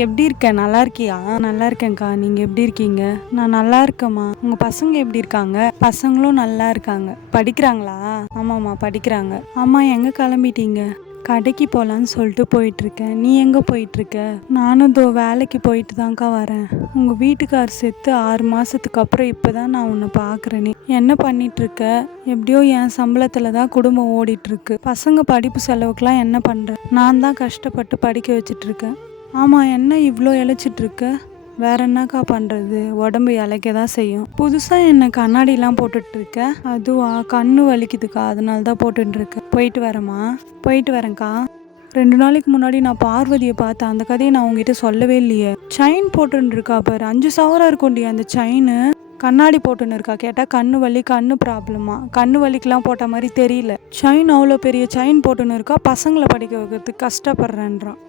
எப்படி இருக்க? நல்லா இருக்கியா? நல்லா இருக்கேன்க்கா. நீங்க எப்படி இருக்கீங்க? நான் நல்லா இருக்கேம்மா. உங்க பசங்க எப்படி இருக்காங்க? பசங்களும் நல்லா இருக்காங்க. படிக்கிறாங்களா? ஆமாம்மா படிக்கிறாங்க. ஆமா, எங்க கிளம்பிட்டீங்க? கடைக்கு போகலான்னு சொல்லிட்டு போயிட்டுருக்கேன். நீ எங்கே போயிட்டுருக்க? நானும் வேலைக்கு போயிட்டு தான்க்கா வரேன். உங்கள் வீட்டுக்கார் செத்து 6 மாதத்துக்கு அப்புறம் இப்போ தான் நான் உன்னை பார்க்குறேனே. என்ன பண்ணிகிட்ருக்க? எப்படியோ என் சம்பளத்தில் தான் குடும்பம் ஓடிட்டுருக்கு. பசங்க படிப்பு செலவுக்கெலாம் என்ன பண்ணுறேன்? நான் தான் கஷ்டப்பட்டு படிக்க வச்சிட்ருக்கேன். ஆமாம், என்ன இவ்வளோ இழைச்சிட்ருக்க? வேற என்னக்கா பண்ணுறது? உடம்பு இழைக்க தான் செய்யும். புதுசாக என்ன கண்ணாடிலாம் போட்டுட்ருக்க? அதுவா, கண்ணு வலிக்குதுக்கா, அதனால தான் போட்டுட்ருக்கேன். போயிட்டு வரேம்மா. போயிட்டு வரேன்க்கா. 2 நாளைக்கு முன்னாடி நான் பார்வதியை பார்த்தேன். அந்த கதையை நான் உங்ககிட்ட சொல்லவே இல்லையே. செயின் போட்டுருக்கா பாரு, 5 சவரம் இருக்கும்டி அந்த செயின். கண்ணாடி போட்டுன்னு இருக்கா. கேட்டால் கண்ணு வலி, கண்ணு ப்ராப்ளமா. கண்ணு வலிக்கெலாம் போட்ட மாதிரி தெரியல. செயின் அவ்வளோ பெரிய செயின் போட்டுன்னு இருக்கா. பசங்களை படிக்க வைக்கிறதுக்கு கஷ்டப்படுறேன்றான்.